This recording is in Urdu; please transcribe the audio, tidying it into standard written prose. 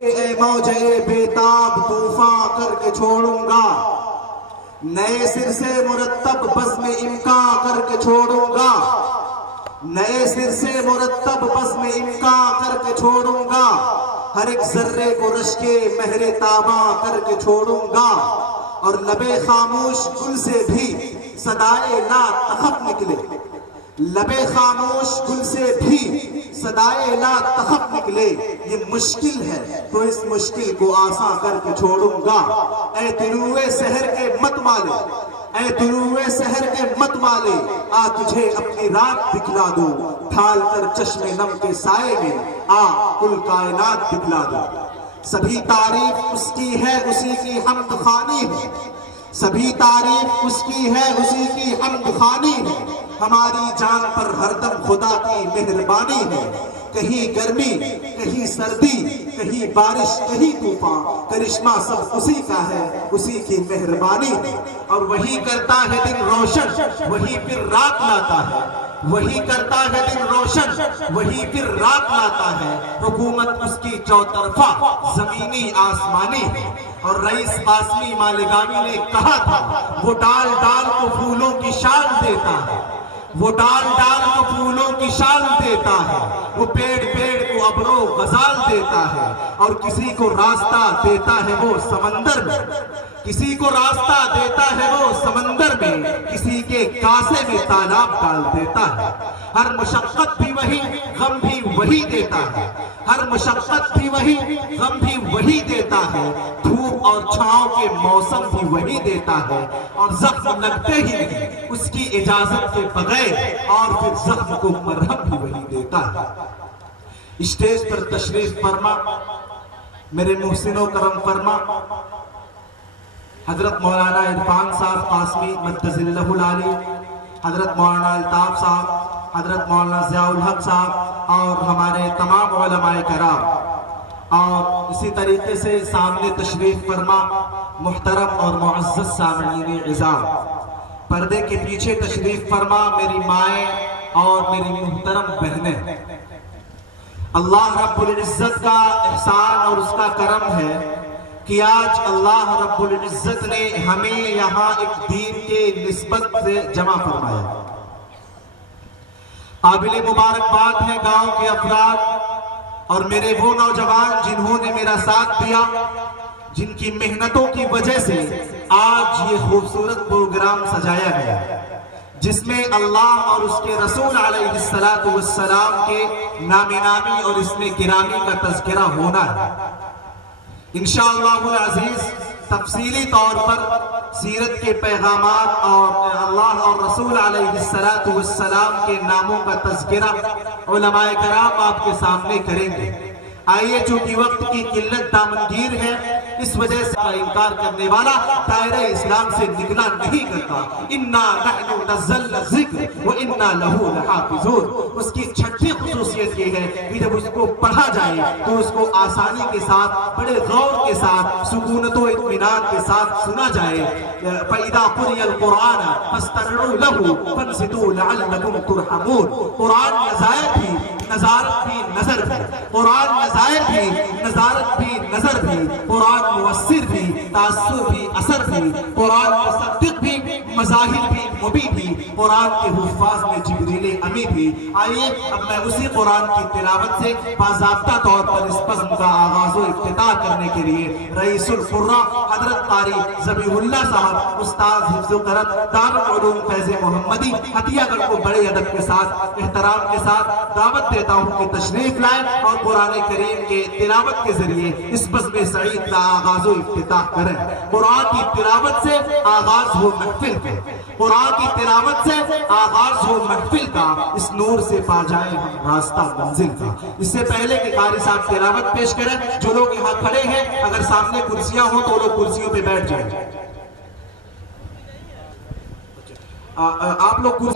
اے موجے بیتاب طوفان کر کے چھوڑوں گا، نئے سر سے مرتب بزم امکان کر کے چھوڑوں گا، نئے سر سے مرتب بزم امکان کر کے چھوڑوں گا، ہر ایک ذرے کو رشکے مہر تاباں کر کے چھوڑوں گا، اور لبے خاموش گل سے بھی صدائے لا تخف نکلے، لبے خاموش گل سے بھی صدائے لا تخف نکلے، یہ مشکل ہے تو اس مشکل کو آسان کر کے چھوڑوں گا۔ اے طلوع سحر کے مت والے، اے طلوع سحر کے مت والے، آ تجھے اپنی رات دکھلا دوں، ڈھال کر چشم نم کے سائے میں آ کل کائنات دکھلا دوں۔ سبھی تعریف اس کی ہے، اسی کی حمد خوانی ہے، سبھی تعریف اس کی ہے، اسی کی حمد خوانی ہے، ہماری جان پر ہر دم خدا کی مہربانی ہے، کہیں گرمی کہیں سردی کہیں بارش کہیں طوفان، کرشمہ سب اسی کا ہے، اسی کی مہربانی ہے، اور وہی کرتا ہے دن روشن وہی پھر رات لاتا ہے، وہی کرتا ہے دن روشن وہی پھر رات لاتا ہے، حکومت اس کی چوطرفہ زمینی آسمانی ہے، اور رئیس قاسمی مالیگامی نے کہا تھا وہ ڈال ڈال کو پھولوں کی شال دیتا ہے، وہ ڈال ڈال کو پھولوں کی شال دیتا ہے، وہ پیڑ پیڑ کو ابرو غزال دیتا ہے، اور کسی کو راستہ دیتا ہے وہ سمندر میں، کسی کو راستہ دیتا ہے وہ سمندر میں، کسی کے کاسے میں تالاب ڈال دیتا ہے، ہر مشقت بھی وہی غم بھی وہی دیتا ہے، ہر مشقت بھی وہی غم بھی وہی دیتا ہے، دھوپ اور چھاؤں کے موسم بھی وہی دیتا ہے، اور زخم لگتے ہی نہیں اس کی اجازت کے بغیر، اور پھر زخم کو مرہم بھی وہی دیتا ہے۔ اسٹیج پر تشریف فرما میرے محسن و کرم فرما حضرت مولانا عرفان صاحب قاسمی مدظ اللہ العالی، حضرت مولانا الطاف صاحب، حضرت مولانا ضیاء الحق صاحب، اور ہمارے تمام علماء کرام، اور اسی طریقے سے سامنے تشریف فرما محترم اور معزز سامعین عظام، پردے کے پیچھے تشریف فرما میری مائیں اور میری محترم بہنیں۔ اللہ رب العزت کا احسان اور اس کا کرم ہے کہ آج اللہ رب العزت نے ہمیں یہاں ایک دین کے نسبت سے جمع فرمایا۔ قابل مبارکباد ہے گاؤں کے افراد اور میرے وہ نوجوان جنہوں نے میرا ساتھ دیا، جن کی محنتوں کی وجہ سے آج یہ خوبصورت پروگرام سجایا گیا، جس میں اللہ اور اس کے رسول علیہ السلام کے نامی اور اسم گرامی کا تذکرہ ہونا ہے۔ انشاءاللہ العزیز تفصیلی طور پر سیرت کے پیغامات اور اللہ اور رسول علیہ السلام کے ناموں کا تذکرہ علماء کرام آپ کے سامنے کریں گے۔ آئیے، چونکہ وقت کی قلت دامنگیر ہے، اس وجہ سے انکار کرنے والا دائرہ اسلام سے نکلا نہیں کرتا۔ اِنَّا نَحْنُ نَزَّلْنَا الذِّکْرَ وَإِنَّا لَهُ لَحَافِظُونَ۔ اس کی چھٹی خصوصیت یہ ہے کہ جب اس کو پڑھا جائے تو اس کو آسانی کے ساتھ، بڑے غور کے ساتھ، سکونت و اطمینان کے ساتھ سنا جائے۔ فَإِذَا قُرِئَ الْقُرْآنَ فَاسْتَمِعُوا لَهُ وَانصِتُوا لَعَلَّكُمْ تُرْحَمُونَ۔ قرآن نظائر بھی، نظارت بھی، نظر بھی، قرآن نظائر بھی، نظارت بھی، نظر بھی، قرآن مؤثر بھی، تاثر بھی، اثر بھی، قرآن مصدق بھی، مظاہر بھی، مبی بھی، قرآن کے حفاظ میں جبریل امی بھی۔ آئیے اب میں اسی قرآن کی تلاوت سے باضابطہ طور پر اس بزم کا آغاز و افتتاح کرنے کے لیے رئیس القراء حضرت قاری ذبیح اللہ صاحب، استاد حفظ و کرم دارالعلوم فیض محمدی ہتھیا گڑھ کو بڑے ادب کے ساتھ، احترام کے ساتھ دعوت دیتا ہوں کہ تشریف لائیں اور قرآن کریم کے تلاوت کے ذریعے اس بزم سعید کا آغاز و افتتاح کریں۔ قرآن کی تلاوت سے آغاز ہو محفل کا، قرآن کی تلاوت سے آغاز ہو محفل کا، اس نور سے پا جائیں ہم راستہ منزل کا۔ اس سے پہلے کہ قاری صاحب تلاوت پیش کریں، جو لوگ یہاں کھڑے ہیں اگر سامنے کرسیاں ہوں تو لوگ کرسیوں پہ بیٹھ جائیں۔ آپ لوگ